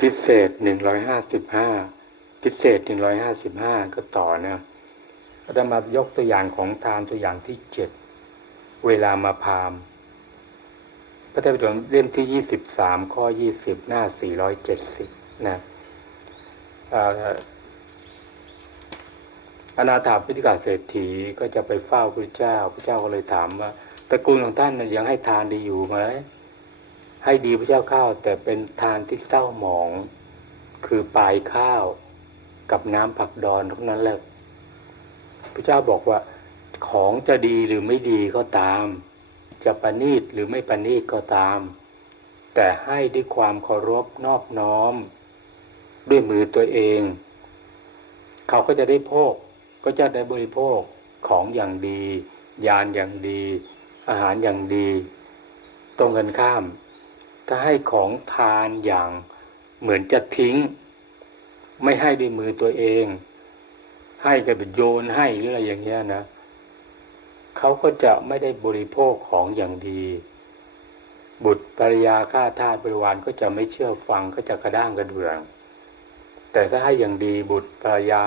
พิเศษหนึ่งร้อยห้าสิบห้าพิเศษหนึ่งร้อยห้าสิบห้าก็ต่อนะอาตมายกตัวอย่างของทานตัวอย่างที่เจ็ดเวลามาพามพระไตรปิฎกเล่มที่ยี่สิบสามข้อยี่สิบหน้าสี่ร้อยเจ็ดสิบนะอ่ออนาถาพิธิกาเศรษฐีก็จะไปเฝ้าพระเจ้า พระเจ้าก็เลยถามว่าตระกูลของท่านยังให้ทานดีอยู่ไหม ให้ดีพระเจ้าข้าว แต่เป็นทานที่เศร้าหมอง คือปลายข้าวกับน้ำผักดอนเท่านั้นแหละพระเจ้าบอกว่าของจะดีหรือไม่ดีก็ตาม จะประณีตหรือไม่ประณีตก็ตาม แต่ให้ด้วยความเคารพนอบน้อม ด้วยมือตัวเอง เขาก็จะได้โภค ก็จะได้บริโภคของอย่างดี ยานอย่างดี อาหารอย่างดี ตรงกันข้าม ถ้าให้ของทานอย่างเหมือนจะทิ้ง ไม่ให้ด้วยมือตัวเอง ให้กันเป็นโยนให้หรืออะไรอย่างเงี้ยนะเขาก็จะไม่ได้บริโภคของอย่างดี บุตรภรรยาข้าทาสบริวารก็จะไม่เชื่อฟังก็จะกระด้างกระเดือง แต่ถ้าให้อย่างดีบุตรภรรยา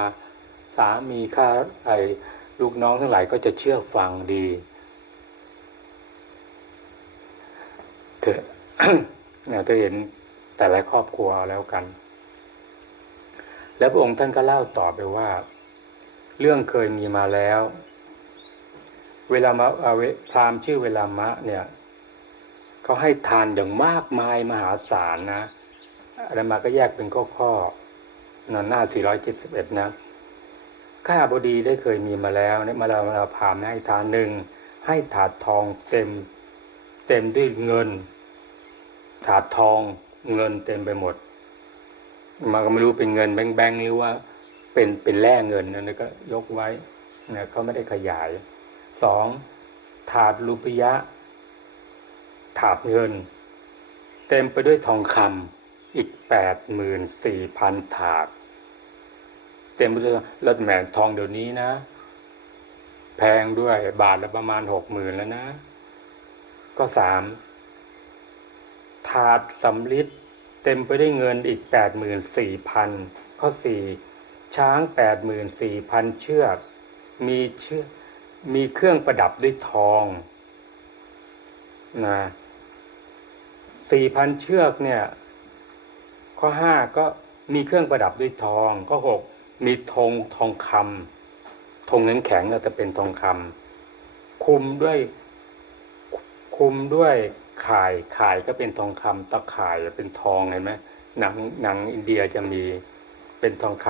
สามีข้าไอ้ลูกน้องทั้งหลายก็จะเชื่อฟังดีเถอะ เนี่ยจะเห็นแต่ละครอบครัวแล้วกัน แล้วพระองค์ท่านก็เล่าต่อไปว่า เรื่องเคยมีมาแล้ว เวลามะอ่อเวพราหมณ์ชื่อเวลามะเนี่ยเขาให้ทานอย่างมากมายมหาศาลนะอะไรมาก็แยกเป็นข้อข้อๆนั่นหน้า 471 นะ ข้าบดีได้เคยมีมาแล้วเนี่ยมาเราเราพราหมณ์ให้ทานหนึ่ง ให้ถาดทองเต็ม เต็มด้วยเงิน ถาดทองเงินเต็มไปหมด มาก็ไม่รู้เป็นเงินแบงค์หรือว่าเป็นเป็นแร่เงินนั่นก็ยกไว้นะเขาไม่ได้ขยายสองถาดรูปยะ ถาดเงิน เต็มไปด้วยทองคำอีกแปดหมื่นสี่พันถาด เต็มไปด้วยรถแหมทองเดี๋ยวนี้นะ แพงด้วยบาทละประมาณหกหมื่นแล้วนะ ก็สาม ถาดสำลิดเต็มไปด้วยเงินอีกแปดหมื่นสี่พันข้อสี่ช้างแปดหมื่นสี่พันเชือก มีเชือกมีเครื่องประดับด้วยทองนะสี่พันเชือกเนี่ย ข้อห้าก็มีเครื่องประดับด้วยทอง ข้อหกมีธงทองคำธงเงินแข็งๆก็จะเป็นทองคำคุมด้วย คุมด้วย ข่ายข่ายก็เป็นทองคำตะข่ายเป็นทองเห็นไหมหนังหนังอินเดียจะมีเป็นทองค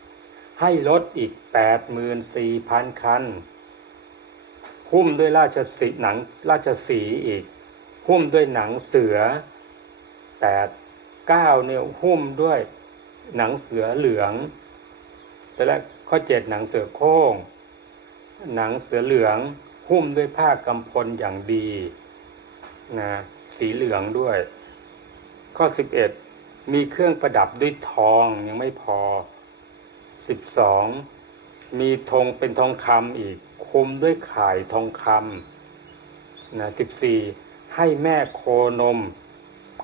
ำให้รถอีกแปดหมื่นสี่พันคันหุ้มด้วยราชสีหนังราชสีอีก หุ้มด้วยหนังเสือแปดเก้าเนี่ยหุ้มด้วยหนังเสือเหลืองแต่แรกข้อเจ็ดหนังเสือโคร่งหนังเสือเหลืองหุ้มด้วยผ้ากำพลอย่างดี นะสีเหลืองด้วย ข้อสิบเอ็ดมีเครื่องประดับด้วยทองยังไม่พอสิบสองมีธงเป็นทองคำอีก คุมด้วยข่ายทองคำนะสิบสี่ให้แม่โคนม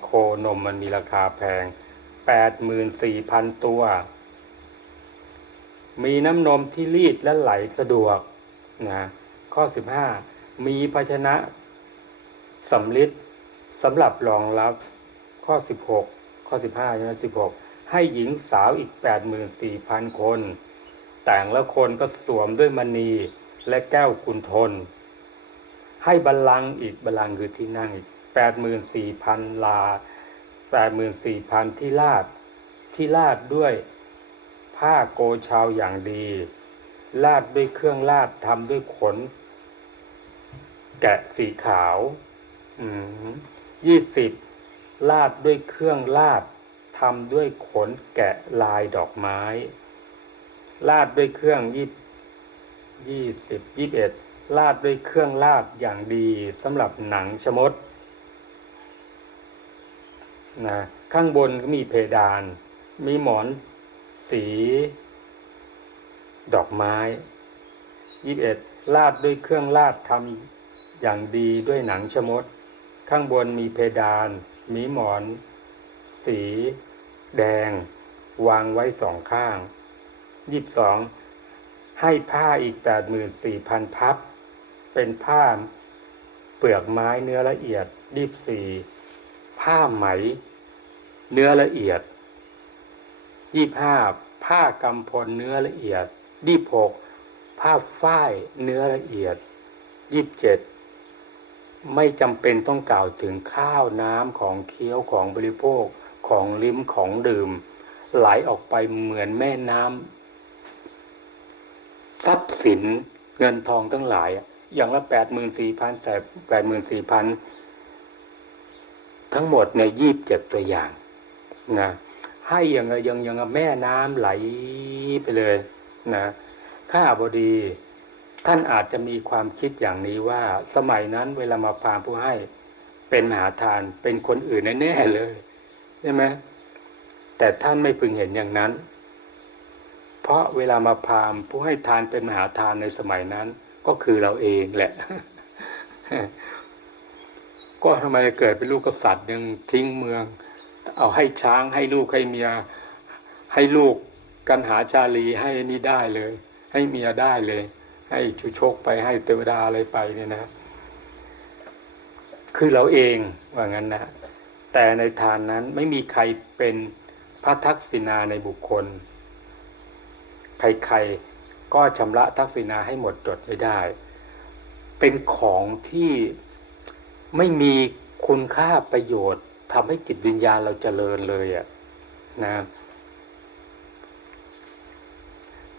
โคนมมันมีราคาแพงแปดหมื่นสี่พันตัว มีน้ำนมที่รีดและไหลสะดวกนะข้อสิบห้ามีภาชนะ สำลิดสำหรับรองรับข้อสิบหกข้อสิบห้าใช่ไหมสิบหกให้หญิงสาวอีกแปดหมื่นสี่พันคน แต่งละคนก็สวมด้วยมณีและแก้วกุณทน ให้บัลลังอีกบัลลังคือที่นั่งอีกแปดหมื่นสี่พันลาแปดหมื่นสี่พันที่ลาดที่ลาดด้วยผ้าโกชาวอย่างดี ลาดด้วยเครื่องลาดทำด้วยขน แกะสีขาว ยี่สิบลาดด้วยเครื่องลาดทำด้วยขนแกะลายดอกไม้ ลาดด้วยเครื่องยี่ยี่สิบยี่บเอ็ดลาดด้วยเครื่องลาดอย่างดีสำหรับหนังชมดนะข้างบนก็มีเพดาน มีหมอนสี ดอกไม้ยี่บเอ็ดลาดด้วยเครื่องลาดทำอย่างดีด้วยหนังชมด ข้างบนมีเพดาน มีหมอน สี แดง วางไว้สองข้างยี่สิบสองให้ผ้าอีกแปดหมื่นสี่พันพับ เป็นผ้า เปลือกไม้เนื้อละเอียดยี่สิบสี่ผ้าไหม เนื้อละเอียดยี่ห้าผ้ากำพลเนื้อละเอียดยี่หกผ้าฝ้ายเนื้อละเอียดยี่เจ็ด ไม่จำเป็นต้องกล่าวถึงข้าวน้ำของเคี้ยวของบริโภคของลิ้มของดื่ม ไหลออกไปเหมือนแม่น้ำทรัพย์สินเงินทองทั้งหลาย อย่างละแปดหมื่นสี่พันแสนแปดหมื่นสี่พันทั้งหมดในยี่บเจ็ดตัวอย่างนะให้อย่างกับอย่างย่างแม่น้ำไหลไปเลยนะข้าบดี ท่านอาจจะมีความคิดอย่างนี้ว่า สมัยนั้นเวลามาพามผู้ให้เป็นมหาทานเป็นคนอื่นแน่ๆเลยใช่ไหมแต่ท่านไม่พึงเห็นอย่างนั้น เพราะเวลามาพามผู้ให้ทานเป็นมหาทานในสมัยนั้น ก็คือเราเองแหละ ก็ทำไมเกิดเป็นลูกกษัตริย์ยังทิ้งเมือง เอาให้ช้างให้ลูกให้เมีย ให้ลูกกันหาชาลีให้นี่ได้เลย ให้เมียได้เลย ให้ชุชกไปให้เทวดาอะไรไปเนี่ยนะคือเราเองว่างั้นนะแต่ในทานนั้นไม่มีใครเป็นพระทักษิณาในบุคคล ใครๆก็ชำระทักษิณาให้หมดจดไม่ได้ เป็นของที่ไม่มีคุณค่าประโยชน์ทำให้จิตวิญญาณเราเจริญเลยอะ่ะนะ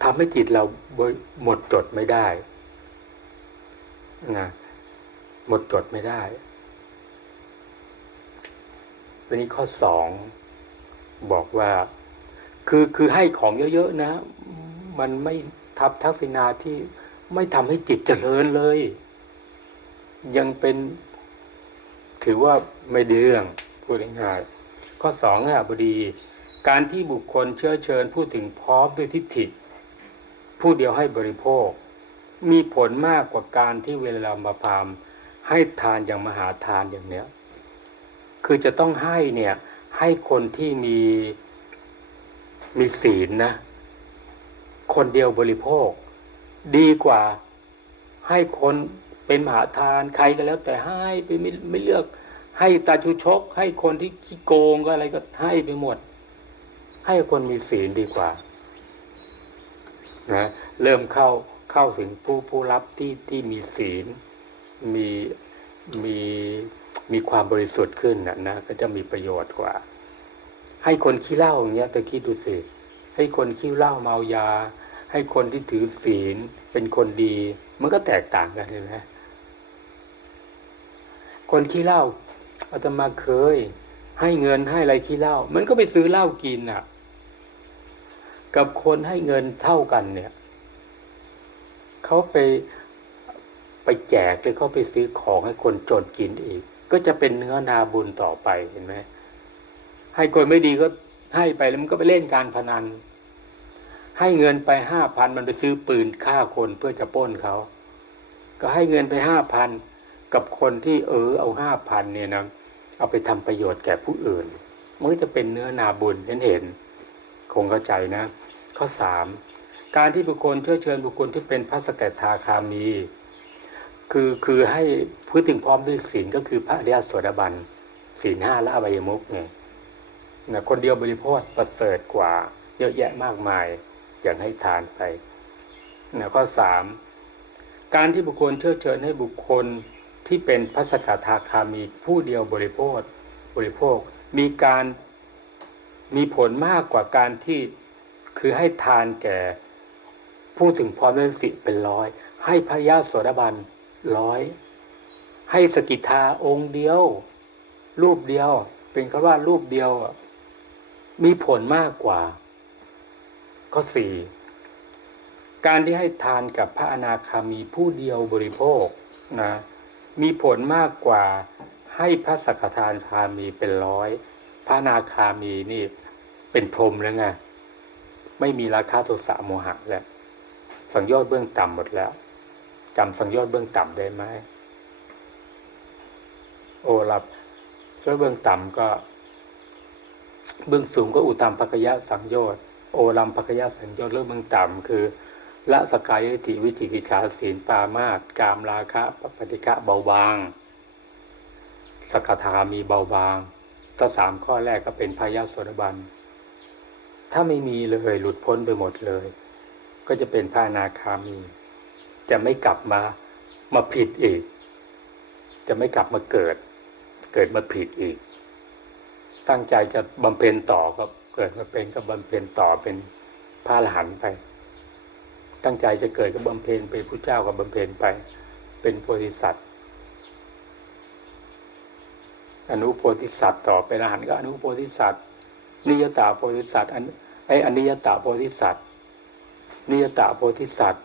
ทำให้จิตเราหมดจดไม่ได้นะหมดจดไม่ได้วันนี้ข้อสองบอกว่า คือคือให้ของเยอะๆนะ มันไม่ทับทักษิณาที่ไม่ทำให้จิตเจริญเลย ยังเป็นถือว่าไม่ดีเรื่องพูดง่ายๆข้อสองอะบดี การที่บุคคลเชื้อเชิญพูดถึงพร้อมด้วยทิฏฐิ ผู้เดียวให้บริโภค มีผลมากกว่าการที่เวลามาพามให้ทานอย่างมหาทานอย่างเนี้ย คือจะต้องให้เนี่ยให้คนที่มีมีศีลนะ คนเดียวบริโภค ดีกว่าให้คนเป็นมหาทานใครก็แล้ว แต่ให้ไปไม่ไม่เลือก ให้ตาชูชก ให้คนที่ขี้โกงก็อะไรก็ให้ไปหมด ให้คนมีศีลดีกว่า นะเริ่มเข้าเข้าถึงผู้ผู้รับที่ที่มีศีลมีมีมีความบริสุทธิ์ขึ้นนะนะก็จะมีประโยชน์กว่า ให้คนขี้เหล้าอย่างเงี้ยแต่คิดดูสิให้คนขี้เหล้าเมายา ให้คนที่ถือศีลเป็นคนดี มันก็แตกต่างกันเห็นไหมคนขี้เหล้าอาตมาเคย ให้เงินให้อะไรขี้เหล้ามันก็ไปซื้อเหล้ากินอะ กับคนให้เงินเท่ากันเนี่ยเขาไปไปแจกหรือเขาไปซื้อของให้คนจนกินอีก ก็จะเป็นเนื้อนาบุญต่อไปเห็นไหมให้คนไม่ดีก็ให้ไปแล้วมันก็ไปเล่นการพนัน ให้เงินไปห้าพันมันไปซื้อปืนฆ่าคนเพื่อจะป้นเขา ก็ให้เงินไปห้าพันกับคนที่เออเอาห้าพันเนี่ยนะเอาไปทำประโยชน์แก่ผู้อื่นมันก็จะเป็นเนื้อนาบุญเห็นเห็นคงเข้าใจนะ ข้อสามการที่บุคคลเชื้อเชิญบุคคลที่เป็นพระสกทาคามี คือคือให้พูดถึงพร้อมด้วยศีลก็คือพระอริยโสดบันศีลห้าและอบายมุกไงนะคนเดียวบริโภคประเสริฐกว่าเยอะแยะมากมายอย่างให้ทานไปนะข้อสามการที่บุคคลเชื้อเชิญให้บุคคลที่เป็นพระสกทาคามีผู้เดียวบริโภคบริโภคมีการมีผลมากกว่าการที่ คือให้ทานแก่พูดถึงพรนั้นสิเป็นร้อย ให้พระยาโสดาบันร้อยให้สกิทาองค์เดียว รูปเดียว เป็นคำว่ารูปเดียว มีผลมากกว่า ข้อสี่การที่ให้ทานกับพระอนาคามีผู้เดียวบริโภคนะมีผลมากกว่าให้พระสักทานคามีเป็นร้อย พระอนาคามีนี่เป็นพรหมแล้วไง ไม่มีราคาโทสะโมหะแล้ว สังโยชน์เบื้องต่ำหมดแล้วจำสังโยชน์เบื้องต่ำได้ไหมโอ้รับสังโยเบื้องต่ำก็ เบื้องสูงก็อุตตามภคยะสังโยชน์โอรัมภคยะสังโยชน์แล้วเบื้องต่ำคือละสกายทิวิจิกิจฉาศีลปามาตกามราคะปฏิฆะเบาบางสกทามีเบาบางถ้าสามข้อแรกก็เป็นพายาสดบัน ถ้าไม่มีเลยหลุดพ้นไปหมดเลย ก็จะเป็นพระนาคามี จะไม่กลับมามาผิดอีก จะไม่กลับมาเกิด เกิดมาผิดอีก ตั้งใจจะบำเพ็ญต่อก็เกิดมาเป็นก็บำเพ็ญต่อเป็นพระอรหันต์ไป ตั้งใจจะเกิดก็บำเพ็ญไปพระเจ้าก็บำเพ็ญไป เป็นโพธิสัตว์อนุโพธิสัตว์ต่อเป็นอรหันต์ก็อนุโพธิสัตว์ นิยตาโพธิสัตว์อันไออนิยตาโพธิสัตว์นิยตาโพธิสัตว์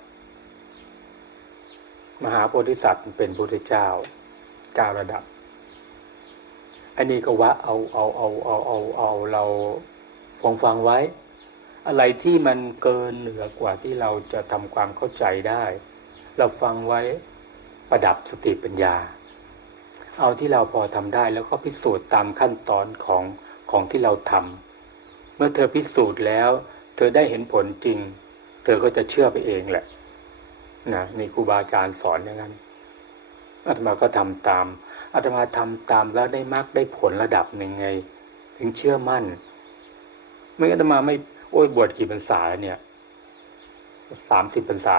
มหาโพธิสัตว์เป็นพระพุทธเจ้าเก้าระดับ อันนี้ก็ว่าเอาเอาเอาเอาเอาเอาเราฟังฟังไว้ อะไรที่มันเกินเหนือกว่าที่เราจะทำความเข้าใจได้ เราฟังไว้ประดับสติปัญญา เอาที่เราพอทำได้แล้วก็พิสูจน์ตามขั้นตอนของ ของที่เราทำเมื่อเธอพิสูจน์แล้ว เธอได้เห็นผลจริง เธอก็จะเชื่อไปเองแหละนะนี่ครูบาอาจารย์สอนอย่างนั้นอาตมาก็ทำตามอาตมาทำตามแล้วได้มรรคได้ผลระดับหนึ่งไง ถึงเชื่อมั่น ไม่งั้นอาตมาไม่โอ้ยบวชกี่พรรษาแล้วเนี่ยสามสิบพรรษา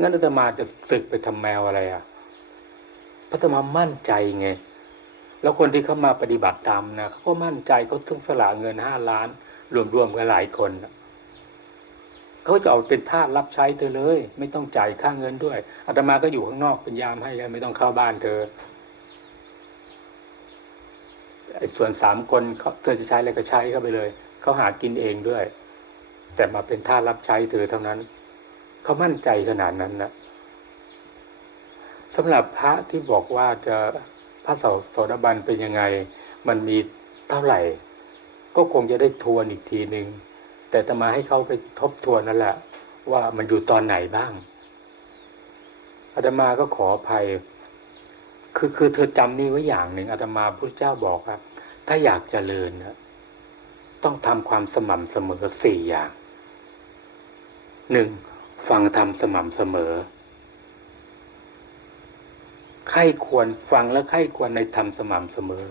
งั้นอาตมาจะศึกไปทำแมวอะไรอะพระอาตมามั่นใจไง แล้วคนที่เขามาปฏิบัติตามนะเขาก็มั่นใจเขาต้องสละเงินห้าล้าน รวมๆกันหลายคนเขาจะเอาเป็นทาสรับใช้เธอเลย ไม่ต้องจ่ายค่าเงินด้วยอาตมาก็อยู่ข้างนอกเป็นยามให้แล้วไม่ต้องเข้าบ้านเธอไอ้ส่วนสามคนเขาเธอจะใช้อะไรก็ใช้เข้าไปเลยเขาหากินเองด้วย แต่มาเป็นทาสรับใช้เธอเท่านั้นเขามั่นใจขนาดนั้นนะสำหรับพระที่บอกว่าจะ ระโสดาบันเป็นยังไง มันมีเท่าไหร่ ก็คงจะได้ทวนอีกทีหนึ่งแต่จะมาให้เขาไปทบทวนนั่นแหละ ว่ามันอยู่ตอนไหนบ้างอาตมาก็ขออภัย คือคือเธอจำนี่ไว้อย่างหนึ่งอาตมาพุทธเจ้าบอกครับ ถ้าอยากจเจริญนะต้องทำความสม่ำเสมอสี่อย่างหนึ่งฟังทำสม่ำเสมอ ไข้ควรฟังและไข้ควรในธรรมสม่ำเสมอ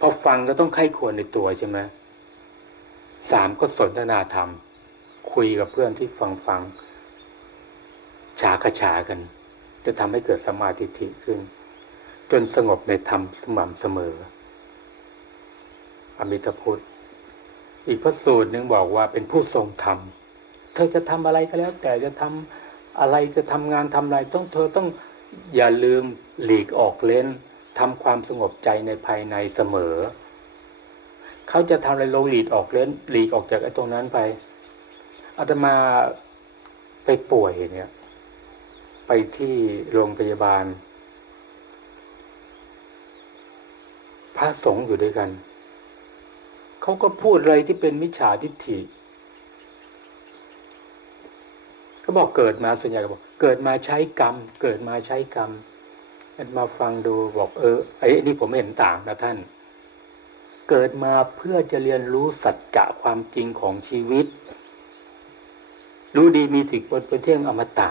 พอฟังก็ต้องไข้ควรในตัวใช่ไหมสามก็สนทนาธรรม คุยกับเพื่อนที่ฟังฟังฉากะฉากัน จะทำให้เกิดสมาธิิขึ้น จนสงบในธรรมสม่ำเสมอ อมิตพุทธ อีกพระสูตรหนึ่งบอกว่าเป็นผู้ทรงธรรม เธอจะทำอะไรก็แล้ว แต่จะทำอะไรจะทำงานทำอะไรต้องเธอต้อง อย่าลืมหลีกออกเล่นทำความสงบใจในภายในเสมอ เขาจะทำอะไรลงหลีกออกเล่นหลีกออกจากไอ้ตรงนั้นไปอาตมาไปป่วยเนี่ย ไปที่โรงพยาบาล พระสงฆ์อยู่ด้วยกัน เขาก็พูดอะไรที่เป็นมิจฉาทิฏฐิ เขาบอกเกิดมาส่วนใหญ่ก็บอกเกิดมาใช้กรรม เกิดมาใช้กรรมมาฟังดูบอกเออไอ้นี่ผมเห็นต่างนะท่าน เกิดมาเพื่อจะเรียนรู้สัจจะความจริงของชีวิต รู้ดีมีสิ่งบนเป็นเที่ยงอมตะ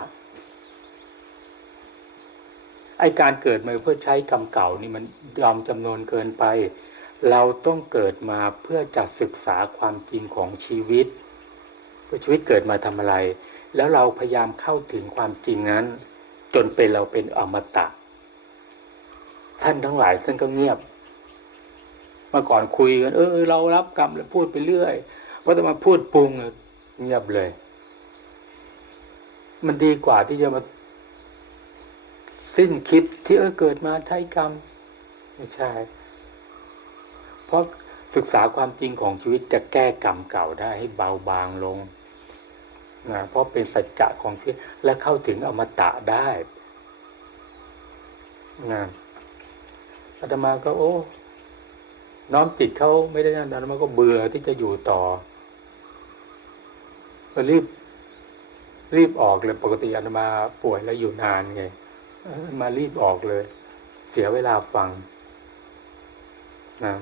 ไอการเกิดมาเพื่อใช้กรรมเก่านี่มันยอมจำนวนเกินไป เราต้องเกิดมาเพื่อจะศึกษาความจริงของชีวิตว่าชีวิตเกิดมาทำอะไร แล้วเราพยายามเข้าถึงความจริงนั้น จนเป็นเราเป็นอมตะ ท่านทั้งหลายท่านก็เงียบมื่อก่อนคุยกันเออเรารับกรรมแล้วพูดไปเรื่อยพอจะมาพูดปรุงเงียบเลย มันดีกว่าที่จะมา สิ้นคิดที่เออเกิดมาใช้กรรม ไม่ใช่ เพราะศึกษาความจริงของชีวิตจะแก้กรรมเก่าได้ให้เบาบางลง นะเพราะเป็นสัจจะของชีวิตและเข้าถึงอมตะได้นะอาตมาก็โอ้น้อมจิตเขาไม่ได้นั่นอาตมาก็เบื่อที่จะอยู่ต่อก็รีบ รีบออกเลยปกติอาตมาป่วยแล้วอยู่นานไงมารีบออกเลย เสียเวลาฟังนะ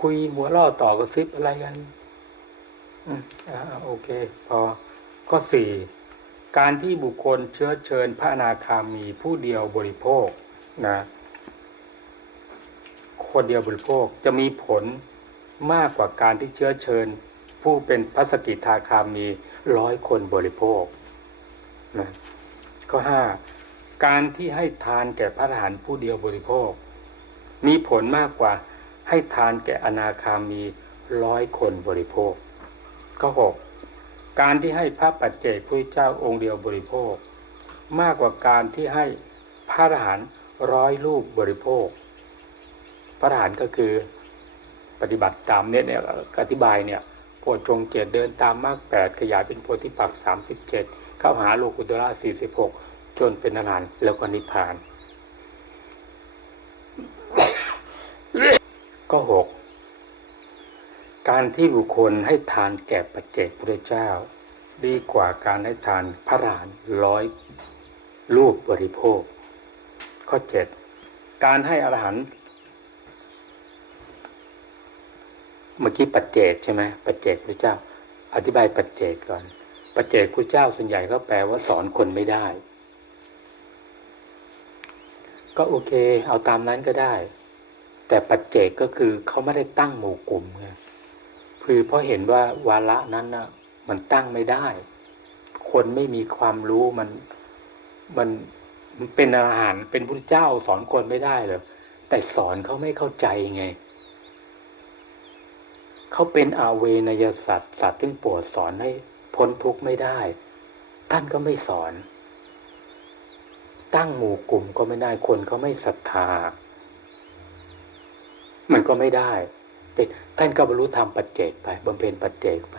คุยหัวล่อต่อกระซิบอะไรกัน อืมอ่าโอเค พอข้อสี่การที่บุคคลเชื้อเชิญพระอนาคามีผู้เดียวบริโภคนะคนเดียวบริโภคจะมีผลมากกว่าการที่เชื้อเชิญ ผู้เป็นพระสกิทาคามีร้อยคนบริโภคนะข้อห้าการที่ให้ทานแก่พระทหารผู้เดียวบริโภค มีผลมากกว่าให้ทานแก่อนาคามีร้อยคนบริโภค ข้อหกการที่ให้พระปัจเจกพระเจ้าองค์เดียวบริโภค มากกว่าการที่ให้พระทหารร้อยลูกบริโภค พระทหารก็คือปฏิบัติตามเนี่ยเนี่ยอธิบายเนี่ยโพชงเกียรติเดินตามมรรคแปดขยายเป็นโพธิปักสามสิบเจ็ดเข้าหาโลกุตระสี่สิบหกจนเป็นอรหันต์แล้วก็นิพพาน ก็หก การที่บุคคลให้ทานแก่ปัจเจกพระเจ้า ดีกว่าการให้ทานพระหลานร้อยลูกบริโภค ข้อเจ็ดการให้อรหันต์เมื่อกี้ปัจเจกใช่ไหมปัจเจกพระเจ้า อธิบายปัจเจกก่อนปัจเจกพระเจ้าส่วนใหญ่ก็แปลว่าสอนคนไม่ได้ ก็โอเค เอาตามนั้นก็ได้ แต่ปัจเจกก็คือเขาไม่ได้ตั้งหมู่กลุ่มไง คือเพราะเห็นว่าวาระนั้นนะมันตั้งไม่ได้ คนไม่มีความรู้มันมันมันเป็นอาหารเป็นพระเจ้าสอนคนไม่ได้เลยแต่สอนเขาไม่เข้าใจไงเขาเป็นอาเวนยสัตว์สัตว์ซึ่งปรดสอนให้พ้นทุกข์ไม่ได้ ท่านก็ไม่สอน ตั้งหมู่กลุ่มก็ไม่ได้คนเขาไม่ศรัทธา มันก็ไม่ได้ เป็นท่านก็บรรลุธรรมปัจเจกไปบำเพ็ญปัจเจกไป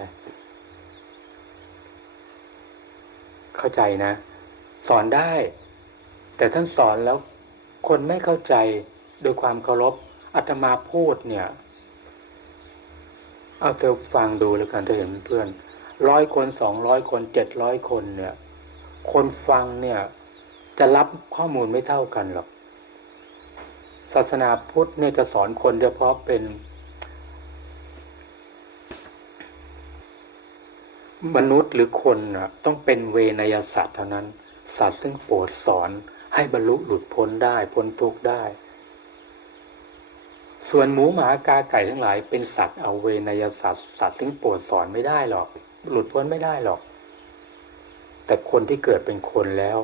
เข้าใจนะ สอนได้ แต่ท่านสอนแล้ว คนไม่เข้าใจโดยความเคารพอาตมาพูดเนี่ย เอาเธอฟังดูแล้วกันเธอเห็นเพื่อนร้อยคนสองร้อยคนเจ็ดร้อยคนเนี่ย คนฟังเนี่ย จะรับข้อมูลไม่เท่ากันหรอกศาสนาพุทธเนี่ยจะสอนคนเฉพาะเป็น มนุษย์หรือคนนะต้องเป็นเวนยสัตว์เท่านั้น สัตว์ซึ่งโปรดสอนให้บรรลุหลุดพ้นได้พ้นทุกข์ได้ ส่วนหมูหมากาไก่ทั้งหลาย เป็นสัตว์เอาเวนยสัตว์สัตว์ซึ่งโปรดสอนไม่ได้หรอก หลุดพ้นไม่ได้หรอก แต่คนที่เกิดเป็นคนแล้ว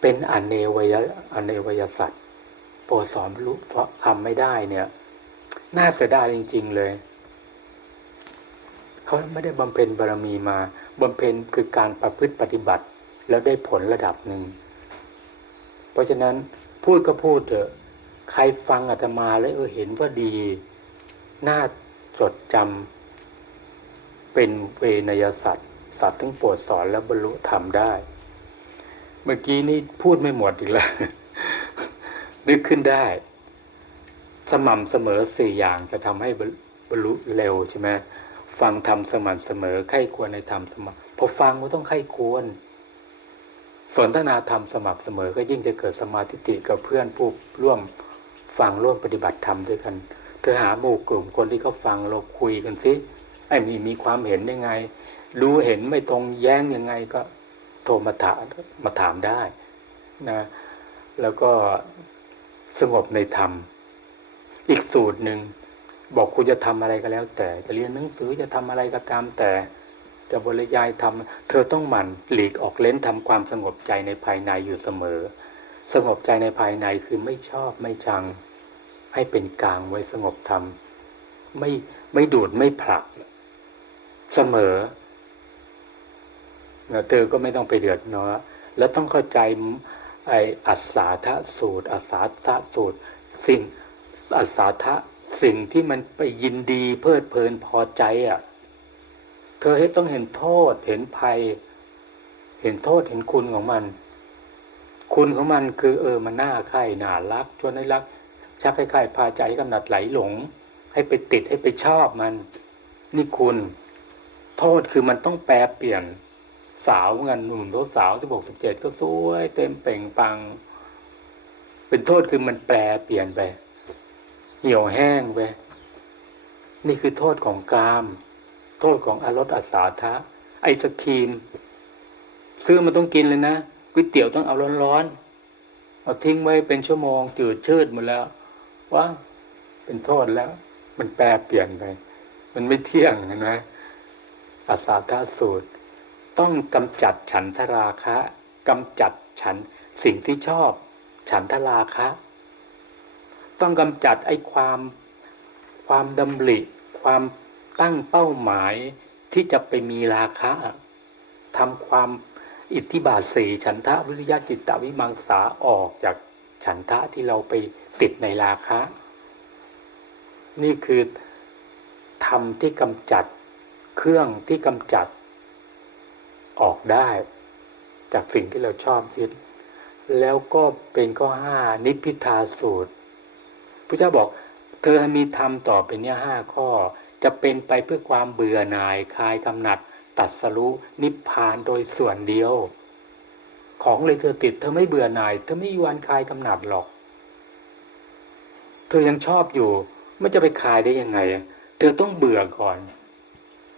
เป็นอเนวยอเนวยสัตว์โปรดสอนบรรลุทำไม่ได้เนี่ย น่าเสียดายจริง ๆ เลย เขาไม่ได้บำเพ็ญบารมีมาบำเพ็ญคือการประพฤติปฏิบัติ แล้วได้ผลระดับหนึ่ง เพราะฉะนั้นพูดก็พูดเถอะ ใครฟังอาตมาแล้วเออเห็นว่าดี น่าจดจำเป็นเวนยสัตว์สัตว์ทั้งโปรดสอนแล้วบรรลุธรรมได้ เมื่อกี้นี่พูดไม่หมดอีกแล้ว นึกขึ้นได้ สม่ำเสมอสี่อย่างจะทำให้บรรลุเร็วใช่ไหม ฟังธรรมสม่ำเสมอไข้ควรในธรรมสม่ำพอฟังก็ต้องไข้ควร สนทนาธรรมสม่ำเสมอ ก็ยิ่งจะเกิดสมาธิติกับเพื่อนผู้ร่วมฟังร่วมปฏิบัติธรรมด้วยกัน เธอหาหมู่กลุ่มคนที่เขาฟังเราคุยกันสิไอ้นี่มีความเห็นยังไง รู้เห็นไม่ตรงแย้งยังไงก็โทรมาถามมาถามได้นะแล้วก็สงบในธรรม อีกสูตรหนึ่ง บอกคุณจะทำอะไรก็แล้ว แต่จะเรียนหนังสือจะทำอะไรก็ตามแต่จะบริยายทำเธอต้องหมั่นหลีกออกเล้นทำความสงบใจในภายในอยู่เสมอ สงบใจในภายในคือไม่ชอบไม่ชัง ให้เป็นกลางไว้สงบธรรมไม่ไม่ดูดไม่ผลัก เสมอเธอก็ไม่ต้องไปเดือดเนาะแล้วต้องเข้าใจไอ้อัศาทะสูตรอัศาทะสูตร สิ่งอัศาทะ สิ่งที่มันไปยินดีเพลิดเพลินพอใจอะ่ะ เธอต้องเห็นโทษเห็นภัย เห็นโทษเห็นคุณของมัน คุณของมันคือ เออมันน่าใคร่น่ารักชวนให้รัก ชักให้ใคร่พาใจกำหนัดไหลหลง ให้ไปติดให้ไปชอบมัน นี่คุณ โทษคือมันต้องแปลเปลี่ยนสาวเงินหนุ่มสาวที่บอกสิบเจ็ดก็สวย เต็มเป่งปัง เป็นโทษคือมันแปลเปลี่ยนไป เหี่ยวแห้งไปนี่คือโทษของกาม โทษของอารสอาสาทะ ไอศครีม ซื้อมาต้องกินเลยนะก๋วยเตี๋ยวต้องเอาร้อนๆเอาทิ้งไว้เป็นชั่วโมงจืดชืดหมดแล้วว้าเป็นโทษแล้ว มันแปรเปลี่ยนไป มันไม่เที่ยงเห็นไหมอาสาทะสูตร ต้องกำจัดฉันทราคะกำจัดฉันสิ่งที่ชอบ ฉันทราคะ ต้องกำจัดไอ้ความความดำริความตั้งเป้าหมายที่จะไปมีราคะทำความอิทธิบาทสี่ฉันทะวิริยะจิตตวิมังสาออกจากฉันทะที่เราไปติดในราคะ นี่คือธรรมที่กำจัดเครื่องที่กำจัดออกได้ จากสิ่งที่เราชอบยึดแล้วก็เป็นข้อห้านิพพิทาสูตร พระเจ้าบอก เธอมีธรรมต่อไปเนี่ยห้าข้อ จะเป็นไปเพื่อความเบื่อหน่ายคลายกำหนัด ตัดสรุนิพพานโดยส่วนเดียว ของเลยเธอติด เธอไม่เบื่อหน่าย เธอไม่มีวันคลายกำหนัดหรอก เธอยังชอบอยู่ไม่จะไปคลายได้ยังไง เธอต้องเบื่อก่อน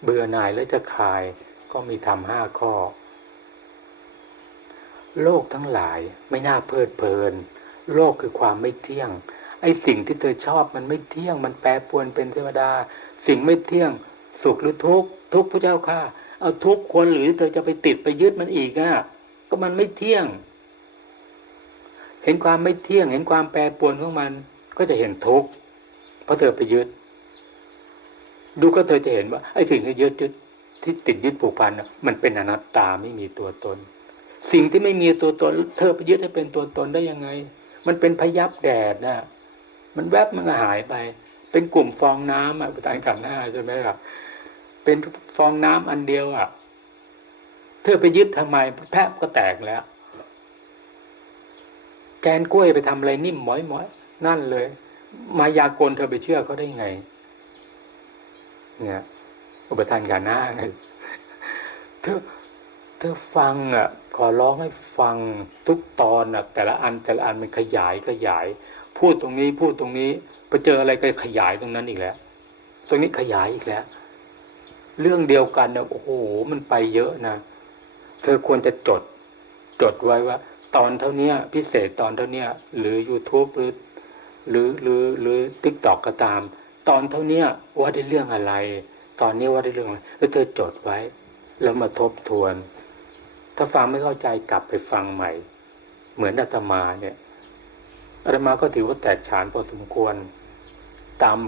เบื่อหน่ายแล้วจะคลายก็มีทำห้าข้อ โลกทั้งหลายไม่น่าเพลิดเพลิน โลกคือความไม่เที่ยง ไอ้สิ่งที่เธอชอบมันไม่เที่ยง มันแปรปรวนเป็นเทวดา สิ่งไม่เที่ยง สุขหรือทุกข์ทุกข์พระเจ้าค่ะ เอาทุกข์คนหรือเธอจะไปติดไปยึดมันอีกอะก็มันไม่เที่ยง เห็นความไม่เที่ยง เห็นความแปรปรวนของมัน ก็จะเห็นทุกข์เพราะเธอไปยึด ดูก็เธอจะเห็นว่าไอ้สิ่งที่ยึดยึดที่ติดยึดผูกพันมันเป็นอนัตตาไม่มีตัวตน สิ่งที่ไม่มีตัวตน เธอไปยึดให้เป็นตัวตนได้ยังไง มันเป็นพยับแดดนะ มันแวบมันก็หายไป เป็นกลุ่มฟองน้ำอะประธานขันหน้าใช่ไหมครับเป็นฟองน้ำอันเดียวอะ เธอไปยึดทำไมแพบก็แตกแล้ว แกนกล้วยไปทำอะไรนิ่มหมอยหมอยนั่นเลย มายากลเธอไปเชื่อเขาได้ไง เนี่ย อุปทานขันหน้าไงเธอเธอฟังอะ ขอร้องให้ฟังทุกตอนอะ แต่ละอันแต่ละอันมันขยายขยาย พูดตรงนี้พูดตรงนี้ไปเจออะไรก็ขยายตรงนั้นอีกแล้ว ตรงนี้ขยายอีกแล้ว เรื่องเดียวกันเนี่ยโอ้โหมันไปเยอะนะ เธอควรจะจด จดไว้ว่า ตอนเท่าเนี้ยพิเศษตอนเท่าเนี้ยหรือ YouTube หรือหรือหรือหรือทิกตอกก็ตาม ตอนเท่าเนี้ยว่าได้เรื่องอะไร ตอนนี้ว่าได้เรื่องอะไรแล้วเธอจดไว้ แล้วมาทบทวน ถ้าฟังไม่เข้าใจกลับไปฟังใหม่ เหมือนอาตมาเนี่ย อาตมาก็ถือว่าแตกฉานพอสมควร ตาม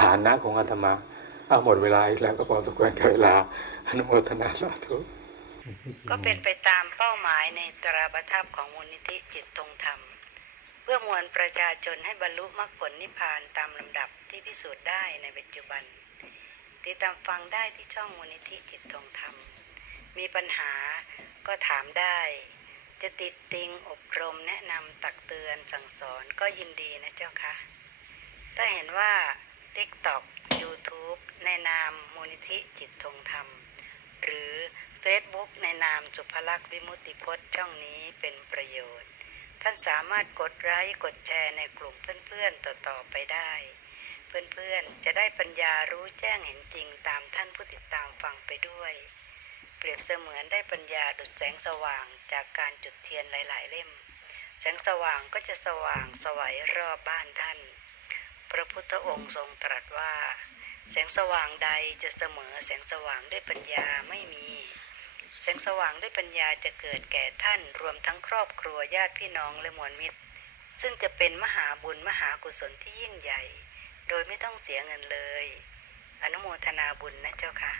ฐานะของอาตมาเอาหมดเวลาอีกแล้วก็พอสมควรกับเวลาอนุโมทนาสาธุก็เป็นไปตามเป้าหมายในตราประทับของมูลนิธิจิตตรงธรรม เพื่อมวลประชาชนให้บรรลุมรรคผลนิพพานตามลำดับที่พิสูจน์ได้ในปัจจุบัน ติดตามฟังได้ที่ช่องมูลนิธิจิตตรงธรรม มีปัญหาก็ถามได้ จะติดติงอบรมแนะนำตักเตือนสั่งสอนก็ยินดีนะเจ้าค่ะถ้าเห็นว่า TikTok YouTube ในนามมูลนิธิจิตทงธรรม หรือ Facebook ในนามสุภลักษณ์วิมุตติพจน์ช่องนี้เป็นประโยชน์ ท่านสามารถกดไลค์กดแชร์ในกลุ่มเพื่อนๆต่อๆไปได้ เพื่อนๆจะได้ปัญญารู้แจ้งเห็นจริงตามท่านผู้ติดตามฟังไปด้วย เปรียบเสมือนได้ปัญญาดุจแสงสว่างจากการจุดเทียนหลายๆ เล่ม แสงสว่างก็จะสว่างสวัยรอบบ้านท่าน พระพุทธองค์ทรงตรัสว่า แสงสว่างใดจะเสมอแสงสว่างด้วยปัญญาไม่มี แสงสว่างด้วยปัญญาจะเกิดแก่ท่านรวมทั้งครอบครัวญาติพี่น้องและมวลมิตร ซึ่งจะเป็นมหาบุญมหากุศลที่ยิ่งใหญ่ โดยไม่ต้องเสียเงินเลย อนุโมทนาบุญนะเจ้าค่ะ